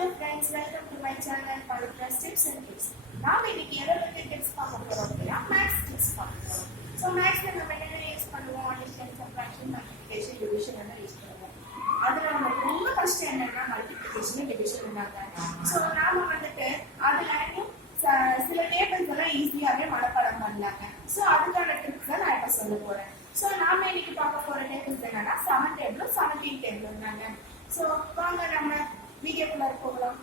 Hello friends, welcome to my channel Pavitra Tips and Tips. நாம் இன்னைக்கு எதை பத்தி டிப்ஸ் பார்க்க போறோம் அப்படின்னா மேத்ஸ் டிப்ஸ் பார்க்க போறோம். ஸோ மேத்ஸ்ல நம்ம என்னென்ன யூஸ் பண்ணுவோம், அடிஷன், சப்ட்ராக்ஷன், மல்டிப்ளிகேஷன், டிவிஷன் எல்லாம் யூஸ் பண்ணுவோம். அதுல நமக்கு ரொம்ப கஷ்டம் என்னன்னா மல்டிப்ளிகேஷன், டிவிஷன் தாங்க. ஸோ நாம வந்துட்டு அதுல சில டேபிள்ஸ் எல்லாம் ஈஸியாவே மனப்பாடம் பண்ணலாங்க. ஸோ அதுக்கான டிப்ஸ் தான் நான் இப்ப சொல்ல போறேன். ஸோ நாம இன்னைக்கு பார்க்க போற டேபிள்ஸ் என்னன்னா 7 டேபிளும் 17 டேபிளும் தாங்க. ஸோ வாங்க நம்ம வீடியோக்குள்ள போகலாம்.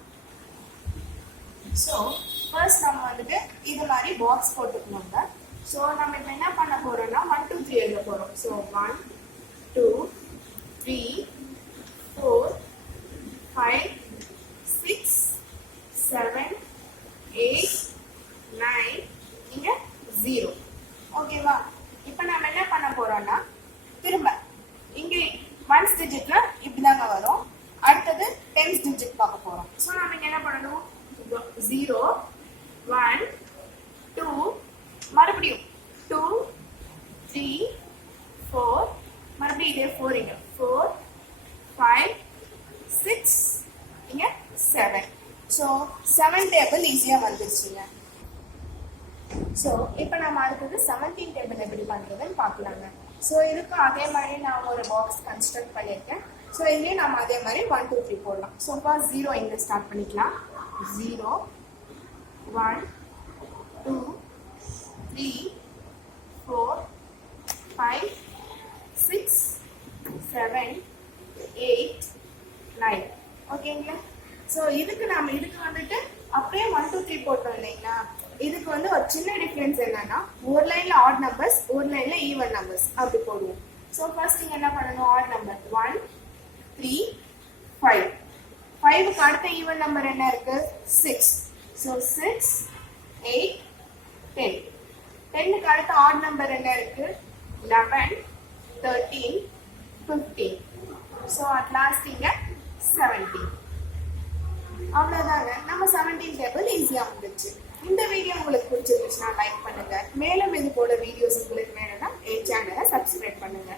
ஸோ ஃபர்ஸ்ட் நம்ம வந்துட்டு இது மாதிரி பாக்ஸ் போட்டுக்கணுங்க. ஸோ நம்ம இப்போ என்ன பண்ண போறோம்னா 1 2 3 எழுத போறோம். ஸோ 1 2 3 4 5 6 7 8 9 இங்க 0. ஓகேவா? இப்போ நம்ம என்ன பண்ண போறோம்னா திரும்ப இங்க 1s டிஜிட்ல இப்படிதாங்க வரும். அடுத்தது 10s டிஜிட் பார்க்க போறோம். ஸோ நம்ம இங்க என்ன பண்ணணும், 0 1 2 மறுபடியும் 2 3 4 மறுபடியும் இதே 4 இங்க 4 5 6 இங்க 7. ஸோ 7 டேபிள் ஈஸியா வந்துருச்சுங்க. ஸோ இப்போ நம்ம அடுத்தது 17 டேபிள் எப்படி பண்றதுன்னு பார்க்கலாங்க. ஸோ இதுக்கும் அதே மாதிரி நான் ஒரு பாக்ஸ் கன்ஸ்ட்ரக்ட் பண்ணியிருக்கேன். ஸோ இங்கேயும் நம்ம அதே மாதிரி 1 2 3 போடலாம். ஸோ ஃபர்ஸ்ட் 0 இங்கே ஸ்டார்ட் பண்ணிக்கலாம். 0 1 2 3 4 5 6 7 8 9. ஓகேங்களா? ஸோ இதுக்கு வந்துட்டு அப்படியே 1 2 3 போட்டோம் இல்லைங்களா? இதுக்கு வந்து ஒரு சின்ன டிஃபரன்ஸ் என்னன்னா ஒரு லைன்ல ஆட் நம்பர்ஸ், ஒரு லைன்ல ஈவன் நம்பர்ஸ் அப்படி போடுவோம். ஸோ ஃபர்ஸ்ட் நீங்க என்ன பண்ணணும், ஆட் நம்பர் 1 3 5. 5க்கு அடுத்த ஈவன் நம்பர் என்ன இருக்கு, 6. ஸோ 6 8 10. 10க்கு அடுத்த ஆட் நம்பர் என்ன இருக்கு, 11 13 15. ஸோ அட் லாஸ்ட் இங்க 17. அவ்வளவுதாங்க, நம்ம 17 டேபிள் ஈஸியா வந்துச்சு. இந்த வீடியோ உங்களுக்கு பிடிச்சிருந்துச்சுன்னா லைக் பண்ணுங்க. மேலும் இது போல வீடியோஸ் உங்களுக்கு வேணும்னா என் சேனலை சப்ஸ்கிரைப் பண்ணுங்க.